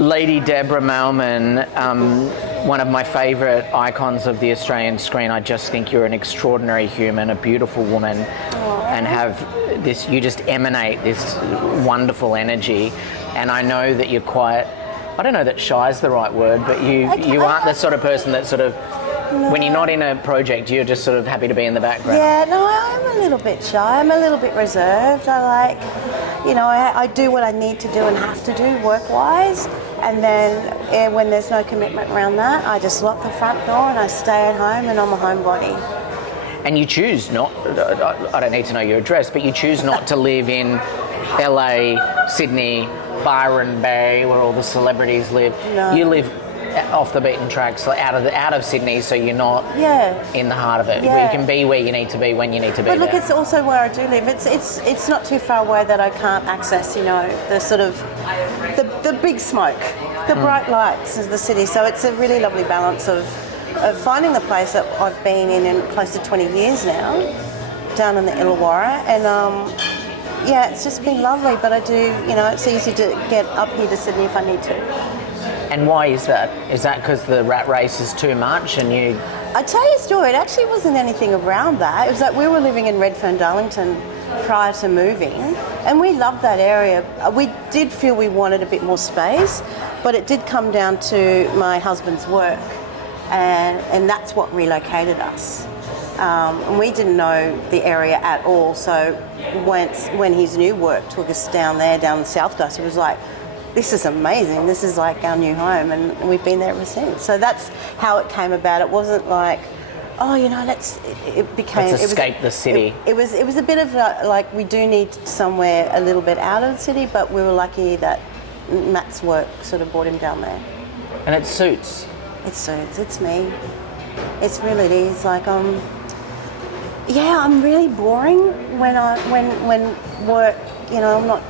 Lady Deborah Mailman, one of my favourite icons of the Australian screen. I just think you're an extraordinary human, a beautiful woman, and have this. You just emanate this wonderful energy, and I know that you're quite. I don't know that shy is the right word, but you aren't the sort of person that sort of. No. When you're not in a project, you're just sort of happy to be in the background. Yeah, no, I'm a little bit shy. I'm a little bit reserved. I I do what I need to do and have to do work-wise. And then when there's no commitment around that, I just lock the front door and I stay at home and I'm a homebody. And you choose not, I don't need to know your address, but you choose not to live in LA, Sydney, Byron Bay, where all the celebrities live. No. You live off the beaten tracks, like out of Sydney, so you're not in the heart of it. Yeah. You can be where you need to be when you need to be. But look, there. it's also where I do live. It's not too far away that I can't access, the sort of the big smoke, the bright lights of the city. So it's a really lovely balance of finding the place that I've been in close to 20 years now, down in the Illawarra, and it's just been lovely. But I do, it's easy to get up here to Sydney if I need to. And why is that? Is that because the rat race is too much and you... I'll tell you a story. It actually wasn't anything around that. It was like we were living in Redfern, Darlington prior to moving, and we loved that area. We did feel we wanted a bit more space, but it did come down to my husband's work, and that's what relocated us. And we didn't know the area at all, so when his new work took us down the South Coast, it was like, this is amazing, this is like our new home, and we've been there ever since. So that's how it came about. It wasn't like, let's escape the city. It was a bit of like, we do need somewhere a little bit out of the city, but we were lucky that Matt's work sort of brought him down there. And it suits. It suits, it's me. It's really, it is like, I'm really boring when work, I'm not.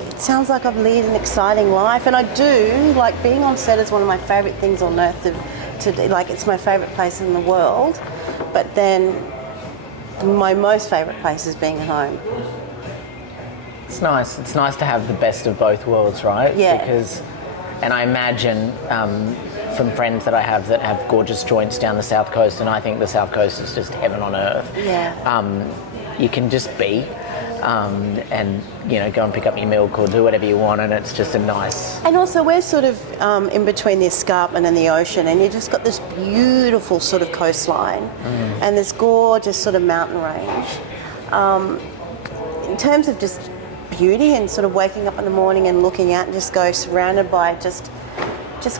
It sounds like I've led an exciting life, and I do. Like, being on set is one of my favourite things on earth to do. Like, it's my favourite place in the world, but then my most favourite place is being at home. It's nice. It's nice to have the best of both worlds, right? Yeah. And I imagine from friends that I have that have gorgeous joints down the South Coast, and I think the South Coast is just heaven on earth. Yeah. You can just be. And go and pick up your milk or do whatever you want, and it's just a nice... And also we're sort of in between the escarpment and the ocean, and you've just got this beautiful sort of coastline and this gorgeous sort of mountain range. In terms of just beauty and sort of waking up in the morning and looking out and just go surrounded by just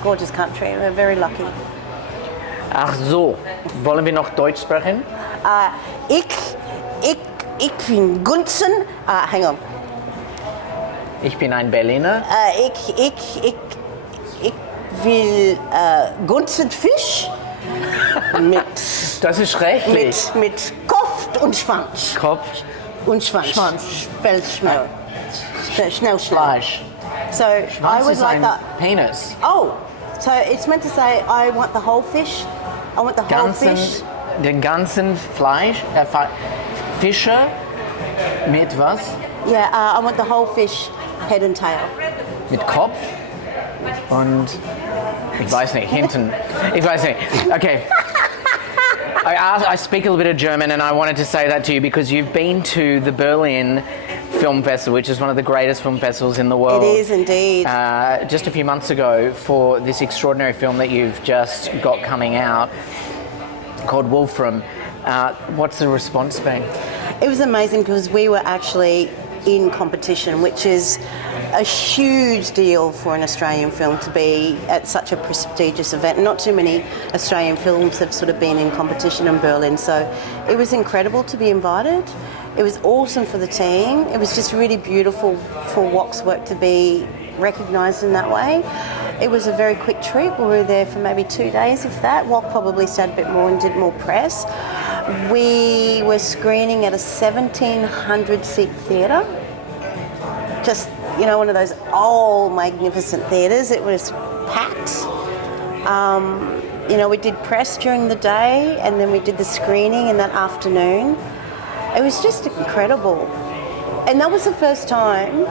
gorgeous country. We're very lucky. Ach so, wollen wir noch Deutsch sprechen? Ich bin Gunzen. Hang on. Ich bin ein Berliner. Ich will Gunzenfisch mit. Das ist schrecklich. Mit Kopf und Schwanz. Kopf und Schwanz. Schnell. Fleisch. So I would like that. Penis. Oh, so it's meant to say I want the whole fish. I want the whole fish. Den ganzen Fleisch. Fische mit was? Yeah, I want the whole fish, head and tail. Mit Kopf und ich weiß nicht, hinten. Ich weiß nicht. Okay. I speak a little bit of German, and I wanted to say that to you because you've been to the Berlin Film Festival, which is one of the greatest film festivals in the world. It is indeed. Just a few months ago for this extraordinary film that you've just got coming out called WOLFRAM. What's the response been? It was amazing because we were actually in competition, which is a huge deal for an Australian film to be at such a prestigious event. Not too many Australian films have sort of been in competition in Berlin, so it was incredible to be invited. It was awesome for the team. It was just really beautiful for Wok's work to be recognised in that way. It was a very quick trip. We were there for maybe 2 days, if that. Wok probably stayed a bit more and did more press. We were screening at a 1,700-seat theatre. Just, one of those old, magnificent theatres. It was packed. We did press during the day, and then we did the screening in that afternoon. It was just incredible. And that was the first time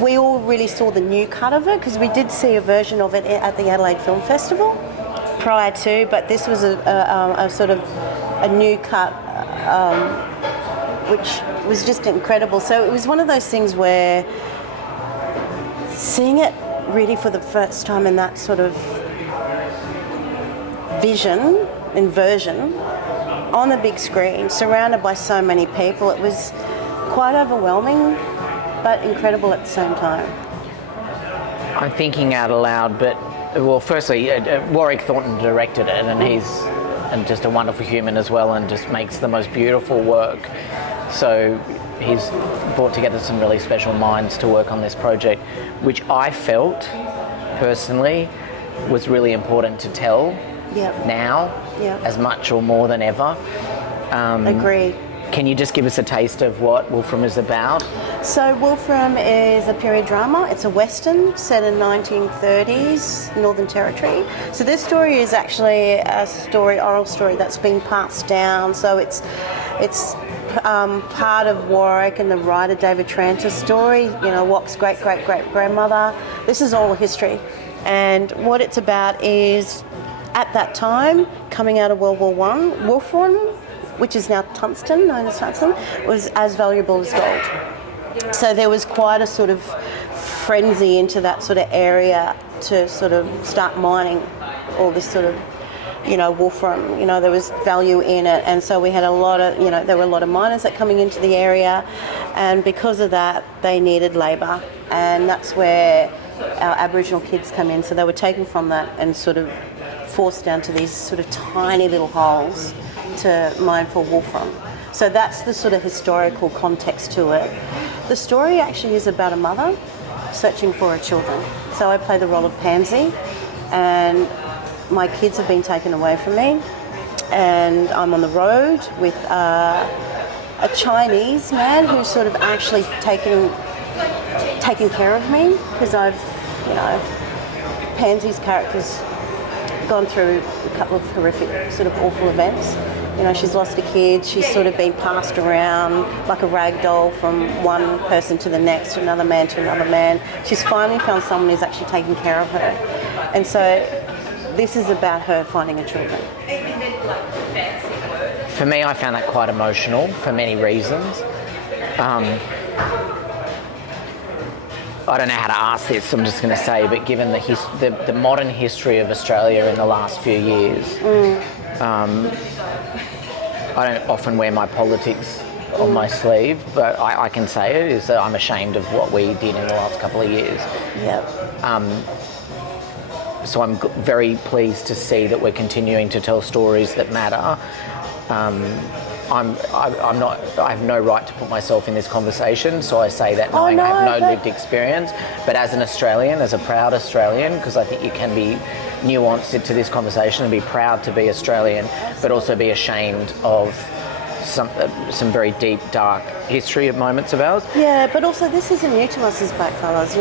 we all really saw the new cut of it, because we did see a version of it at the Adelaide Film Festival prior to, but this was a sort of a new cut, which was just incredible. So it was one of those things where seeing it really for the first time in that sort of vision and version on the big screen, surrounded by so many people, it was quite overwhelming, but incredible at the same time. I'm thinking out aloud, but well, firstly, Warwick Thornton directed it, and he's just a wonderful human as well, and just makes the most beautiful work. So he's brought together some really special minds to work on this project, which I felt personally was really important to tell now, as much or more than ever. Agreed. Can you just give us a taste of what WOLFRAM is about? So WOLFRAM is a period drama. It's a Western set in 1930s, Northern Territory. So this story is actually a oral story that's been passed down. So it's part of Warwick and the writer David Tranter's story, Wok's great-great-great-grandmother. This is oral history. And what it's about is, at that time, coming out of World War I, wolfram, which is now tungsten, known as tungsten, was as valuable as gold. So there was quite a sort of frenzy into that sort of area to sort of start mining all this sort of, wolfram. There was value in it, and so we had a lot of, there were a lot of miners that coming into the area, and because of that, they needed labour, and that's where our Aboriginal kids come in. So they were taken from that and sort of forced down to these sort of tiny little holes to mine for wolfram. So that's the sort of historical context to it. The story actually is about a mother searching for her children. So I play the role of Pansy, and my kids have been taken away from me, and I'm on the road with a Chinese man who's sort of actually taken care of me, because Pansy's character's gone through a couple of horrific, sort of awful events. She's lost a kid, she's sort of been passed around like a rag doll from one person to the next, to another man to another man. She's finally found someone who's actually taking care of her. And so this is about her finding her children. For me, I found that quite emotional for many reasons. I don't know how to ask this, I'm just going to say, but given the modern history of Australia in the last few years, I don't often wear my politics on my sleeve, but I can say it, is that I'm ashamed of what we did in the last couple of years. So I'm very pleased to see that we're continuing to tell stories that matter. I have no right to put myself in this conversation, so I say that knowing I have no lived experience. But as an Australian, as a proud Australian, because I think you can be nuanced into this conversation and be proud to be Australian, but also be ashamed of some very deep, dark history of moments of ours. Yeah, but also this isn't new to us as blackfellas.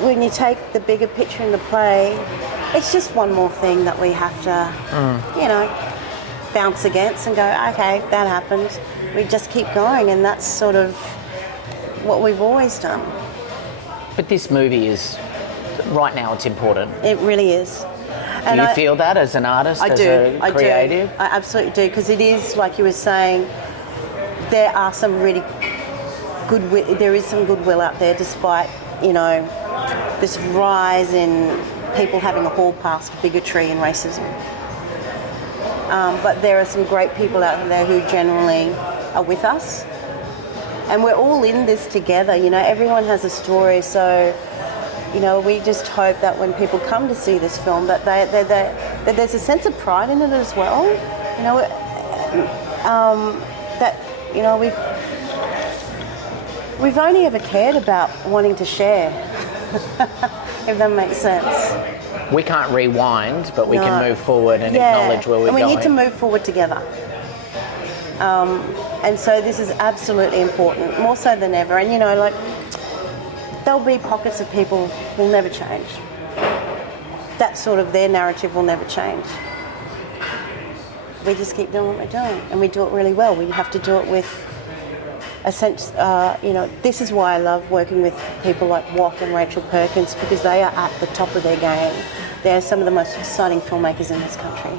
When you take the bigger picture into play, it's just one more thing that we have to, bounce against and go, okay, that happened. We just keep going, and that's sort of what we've always done. But this movie is, right now, it's important. It really is. Do you feel that as an artist, as a creative? I absolutely do, because it is, like you were saying, there are some really there is some goodwill out there, despite, this rise in people having a hall pass bigotry and racism. But there are some great people out there who generally are with us, and we're all in this together. Everyone has a story, so we just hope that when people come to see this film, that that there's a sense of pride in it as well. We've only ever cared about wanting to share, if that makes sense. We can't rewind, but we can move forward and acknowledge where we're going. And we need to move forward together. And so this is absolutely important, more so than ever. And there'll be pockets of people who will never change. That sort of their narrative will never change. We just keep doing what we're doing, and we do it really well. We have to do it with this is why I love working with people like Wack and Rachel Perkins, because they are at the top of their game. They're some of the most exciting filmmakers in this country.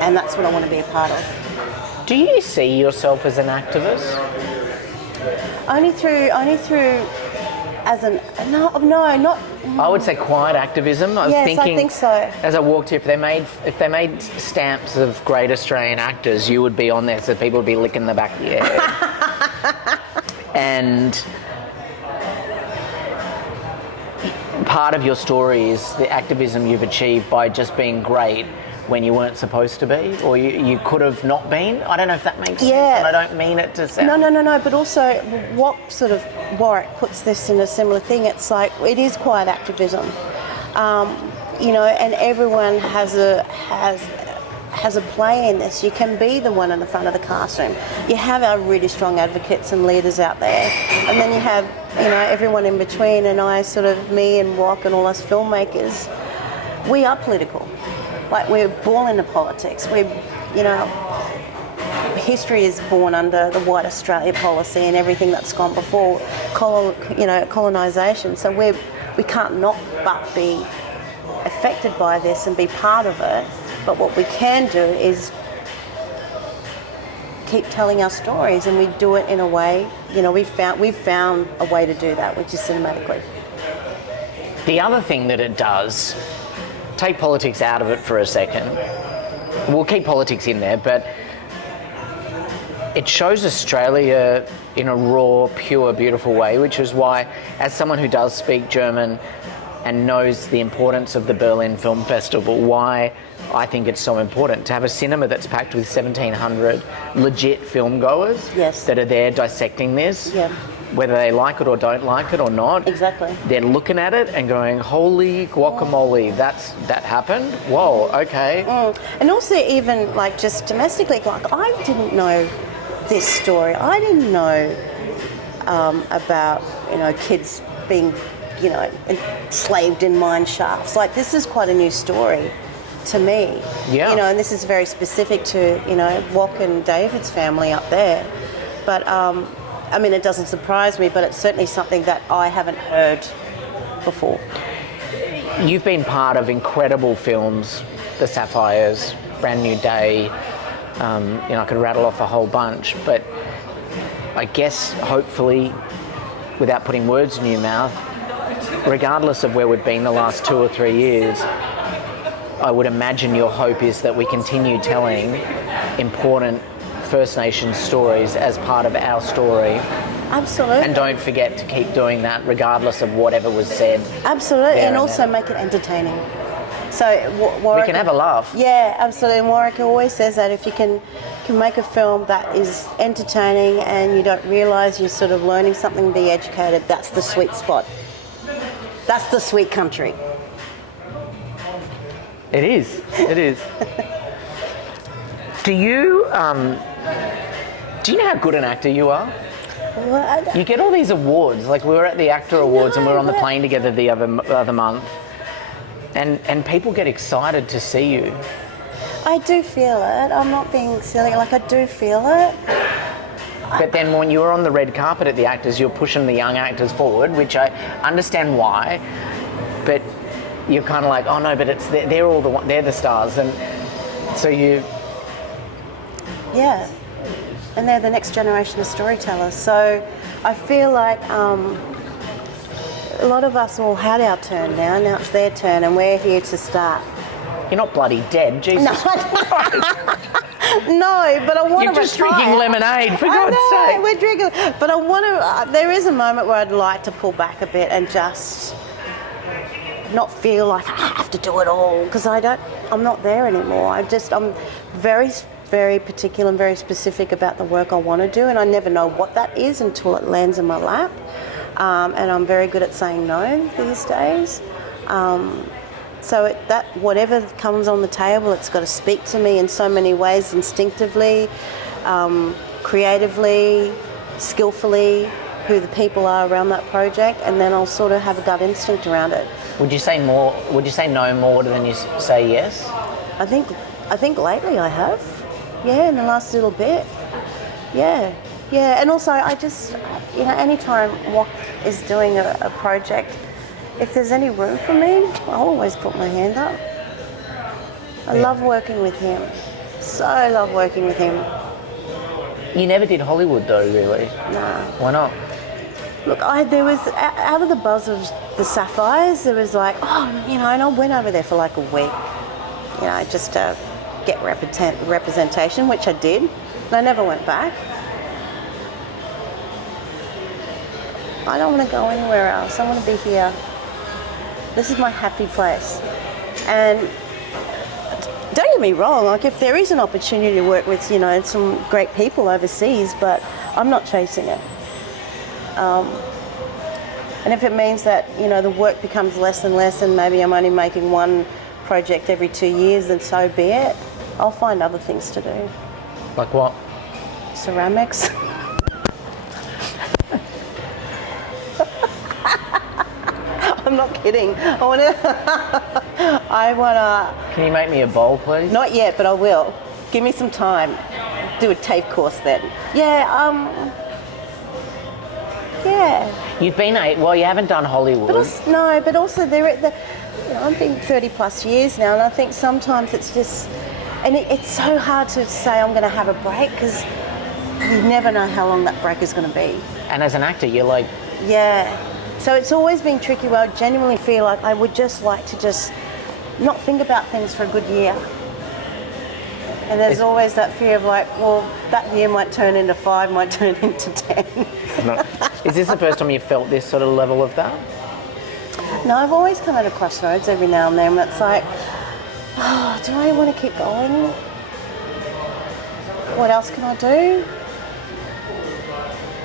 And that's what I want to be a part of. Do you see yourself as an activist? Only through as an no, not. I would say quiet activism. I was Yes, thinking, I think so. As I walked here, if they made stamps of great Australian actors, you would be on there, so people would be licking the back of your head. And part of your story is the activism you've achieved by just being great when you weren't supposed to be, or you could have not been. I don't know if that makes sense, and I don't mean it to sound... No, but also what sort of Warwick puts this in a similar thing. It's like, it is quiet activism, and everyone has a play in this. You can be the one in the front of the classroom. You have our really strong advocates and leaders out there, and then you have everyone in between. And me and Wack and all us filmmakers, we are political. Like, we're born into politics. History is born under the White Australia policy and everything that's gone before colonisation. So we can't not but be affected by this and be part of it. But what we can do is keep telling our stories, and we do it in a way. We've found a way to do that, which is cinematically. The other thing that it does, take politics out of it for a second. We'll keep politics in there, but it shows Australia in a raw, pure, beautiful way, which is why, as someone who does speak German and knows the importance of the Berlin Film Festival, why I think it's so important to have a cinema that's packed with 1,700 legit film goers that are there dissecting this. Yeah. Whether they like it or don't like it or not. Exactly. They're looking at it and going, holy guacamole, that happened? Whoa, okay. And also even like just domestically, like I didn't know this story. I didn't know about, kids being, enslaved in mine shafts. Like, this is quite a new story to me. Yeah. And this is very specific to, Wack and David's family up there. But, it doesn't surprise me, but it's certainly something that I haven't heard before. You've been part of incredible films, The Sapphires, Brand New Day. I could rattle off a whole bunch, but I guess hopefully, without putting words in your mouth, regardless of where we've been the last 2 or 3 years, I would imagine your hope is that we continue telling important First Nations stories as part of our story. Absolutely. And don't forget to keep doing that regardless of whatever was said. Absolutely, and also make it entertaining. So we can have a laugh. Yeah, absolutely. And Warwick always says that if you can make a film that is entertaining and you don't realise you're sort of learning something, be educated, that's the sweet spot. That's the sweet country. It is. It is. Do you know how good an actor you are? Well, you get all these awards. Like, we were at the Actor Awards and we were on the plane together the other month. And people get excited to see you. I do feel it. I'm not being silly. Like, I do feel it. But then when you were on the red carpet at the actors, you're pushing the young actors forward, which I understand why. But you're kind of like, oh no, but they're the stars, and so you. Yeah, and they're the next generation of storytellers. So I feel like a lot of us all had our turn now. Now it's their turn, and we're here to start. You're not bloody dead, Jesus. No, but I want to. You're just drinking lemonade, for God's sake. We're drinking, but I want to. There is a moment where I'd like to pull back a bit and just not feel like I have to do it all, because I'm not there anymore. I'm very, very particular and very specific about the work I want to do, and I never know what that is until it lands in my lap. And I'm very good at saying no these days. So that whatever comes on the table, it's got to speak to me in so many ways, instinctively, creatively, skillfully, who the people are around that project, and then I'll sort of have a gut instinct around it. Would you say no more than you say yes? I think lately I have. Yeah, in the last little bit. Yeah. Yeah, and also I just, anytime WOC is doing a project, if there's any room for me, I'll always put my hand up. I love working with him. So love working with him. You never did Hollywood though, really? No. Why not? Look, there was, out of the buzz of the Sapphires, there was like, and I went over there for like a week, just to get representation, which I did, and I never went back. I don't want to go anywhere else. I want to be here. This is my happy place. And don't get me wrong, like if there is an opportunity to work with, some great people overseas, but I'm not chasing it. And if it means that, the work becomes less and less and maybe I'm only making one project every 2 years, then so be it. I'll find other things to do. Like what? Ceramics. I'm not kidding. I wanna. Can you make me a bowl, please? Not yet, but I will. Give me some time. Do a TAFE course then. Yeah. You've been you haven't done Hollywood. But also I've been 30 plus years now, and I think sometimes it's just, and it's so hard to say I'm going to have a break because you never know how long that break is going to be. And as an actor, you're like... Yeah. So it's always been tricky where I genuinely feel like I would just like to just not think about things for a good year. And there's always that fear of like, well, that year might turn into 5, might turn into 10. Is this the first time you've felt this sort of level of that? No, I've always come at a crossroads every now and then. It's like, do I want to keep going? What else can I do?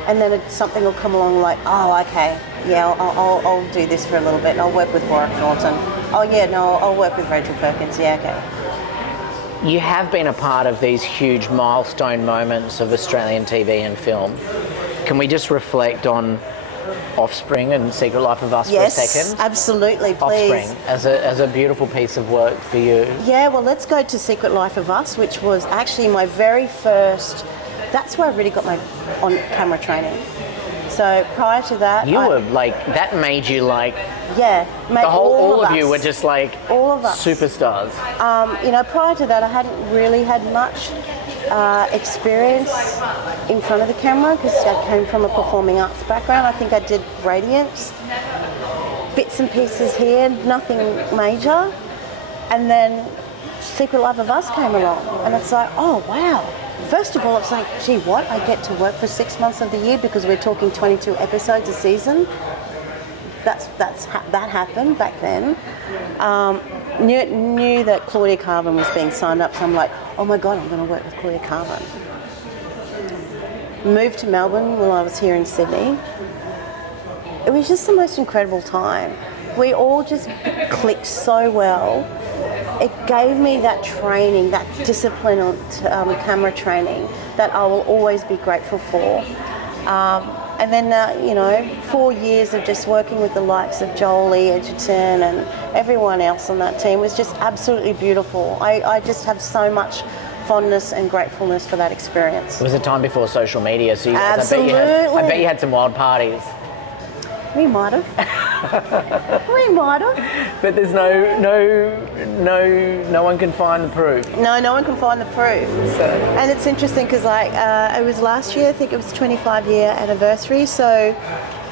And then something will come along like, okay, yeah, I'll do this for a little bit. I'll work with Warwick Norton. I'll work with Rachel Perkins. Yeah, okay. You have been a part of these huge milestone moments of Australian TV and film. Can we just reflect on Offspring and Secret Life of Us for a second? Yes, absolutely, please. Offspring as a beautiful piece of work for you. Yeah, well, let's go to Secret Life of Us, which was actually my very first. That's where I really got my on-camera training. So prior to that, that made you like. Yeah, made all of you were just like all of us superstars. Prior to that, I hadn't really had much experience in front of the camera because I came from a performing arts background. I think I did Radiance, bits and pieces here, nothing major. And then Secret Life of Us came along, and it's like, oh wow. First of all, it's like, gee, what? I get to work for 6 months of the year because we're talking 22 episodes a season. That happened back then. Knew that Claudia Carvin was being signed up, so I'm like, oh my God, I'm going to work with Claudia Carvin. Moved to Melbourne while I was here in Sydney. It was just the most incredible time. We all just clicked so well. It gave me that training, that discipline on camera training that I will always be grateful for. And then, 4 years of just working with the likes of Jolie Edgerton and everyone else on that team was just absolutely beautiful. I just have so much fondness and gratefulness for that experience. It was a time before social media, so you guys, absolutely. I bet you had some wild parties. We might have. We might have. But there's no one can find the proof. No one can find the proof. So. And it's interesting because it was last year, I think it was 25-year anniversary, so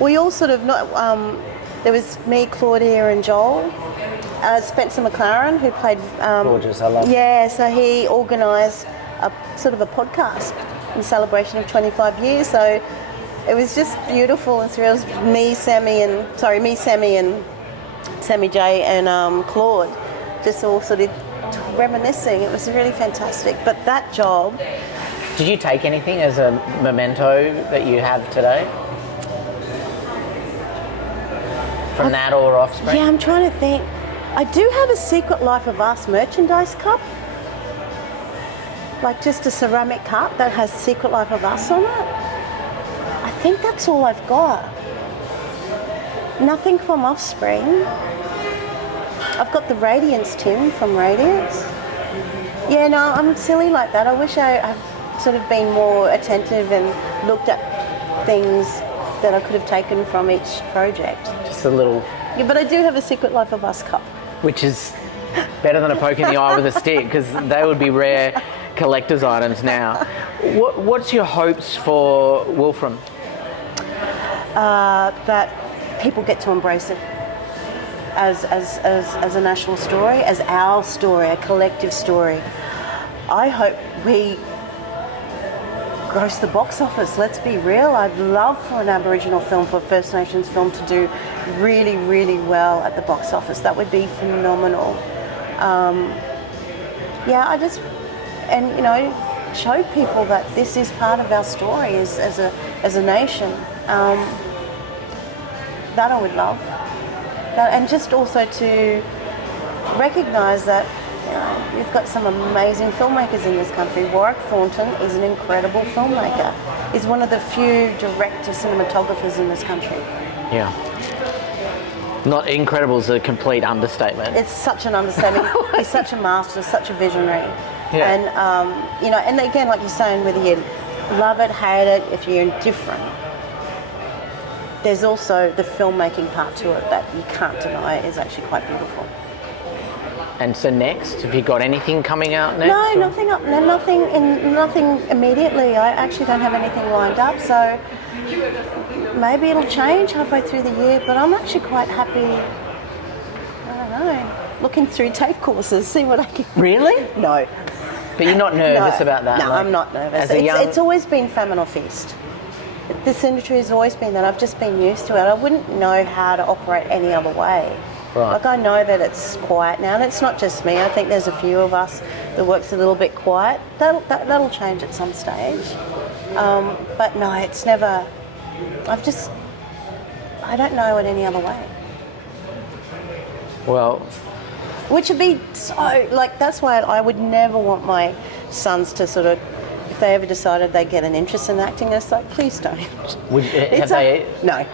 we all sort of, there was me, Claudia and Joel. Spencer McLaren, who played... Gorgeous, I love Yeah, so he organised a sort of a podcast in celebration of 25 years, so it was just beautiful and surreal. It was me, Sammy and Sammy J and Claude, just all sort of reminiscing. It was really fantastic. But that job... Did you take anything as a memento that you have today? From that or Offspring? Yeah, I'm trying to think. I do have a Secret Life of Us merchandise cup. Like just a ceramic cup that has Secret Life of Us on it. I think that's all I've got. Nothing from Offspring. I've got the Radiance tin from Radiance. Yeah, no, I'm silly like that. I wish I've sort of been more attentive and looked at things that I could have taken from each project. Just a little... Yeah, but I do have a Secret Life of Us cup. Which is better than a poke in the eye with a stick, because they would be rare collector's items now. What's your hopes for WOLFRAM? That people get to embrace it as a national story, as our story, a collective story. I hope we gross the box office. Let's be real. I'd love for an Aboriginal film, for a First Nations film, to do really, really well at the box office. That would be phenomenal. Show people that this is part of our story as a nation. That I would love. And just also to recognise that we've got some amazing filmmakers in this country. Warwick Thornton is an incredible filmmaker. He's one of the few director cinematographers in this country. Yeah. Not incredible is a complete understatement. It's such an understatement. He's such a master, such a visionary. Yeah. And, and again, like you're saying, whether you love it, hate it, if you're indifferent, there's also the filmmaking part to it that you can't deny is actually quite beautiful. And so next, have you got anything coming out next? No, nothing immediately. I actually don't have anything lined up, so maybe it'll change halfway through the year, but I'm actually quite happy, I don't know, looking through tape courses, see what I can... Really? No. But you're not nervous about that? No, I'm not nervous. It's always been famine or feast. This industry has always been that. I've just been used to it. I wouldn't know how to operate any other way. Right. Like, I know that it's quiet now, and it's not just me. I think there's a few of us that works a little bit quiet. That'll change at some stage. But no, it's never... I don't know it any other way. Well... Which would be so... that's why I would never want my sons to sort of... If they ever decided they'd get an interest in acting, it's like, please don't. No.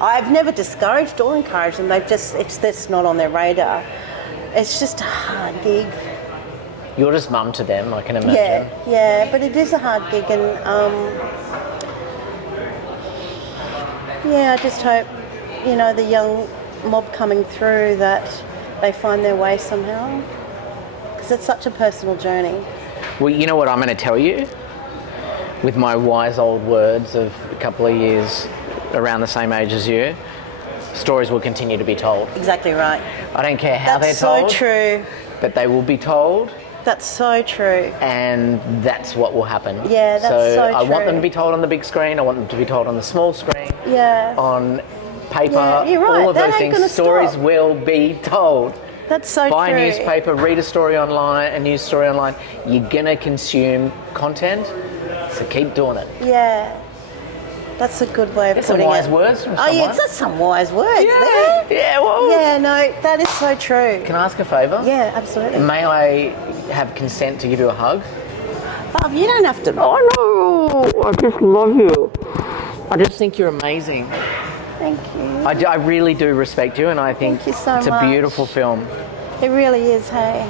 I've never discouraged or encouraged them. It's just not on their radar. It's just a hard gig. You're just mum to them, I can imagine. Yeah, but it is a hard gig, and I just hope, the young mob coming through, that they find their way somehow, because it's such a personal journey. Well, you know what I'm going to tell you? With my wise old words of a couple of years around the same age as you, stories will continue to be told. Exactly right. I don't care how they're told. That's so true. But they will be told. That's so true. And that's what will happen. Yeah, that's so true. I want them to be told on the big screen. I want them to be told on the small screen. Yeah. On paper. Yeah, you're right. All of those things. Stories will be told. That's so true. Buy a newspaper, read a news story online. You're going to consume content, so keep doing it. Yeah. That's a good way of putting it. Some wise words from someone. Oh, yeah, that's some wise words there. Yeah, well. Yeah, no, that is so true. Can I ask a favour? Yeah, absolutely. May I have consent to give you a hug? Bob, you don't have to. Oh, no. I just love you. I just think you're amazing. Thank you. I really do respect you, and I think Thank you so it's a much. beautiful film. It really is, hey.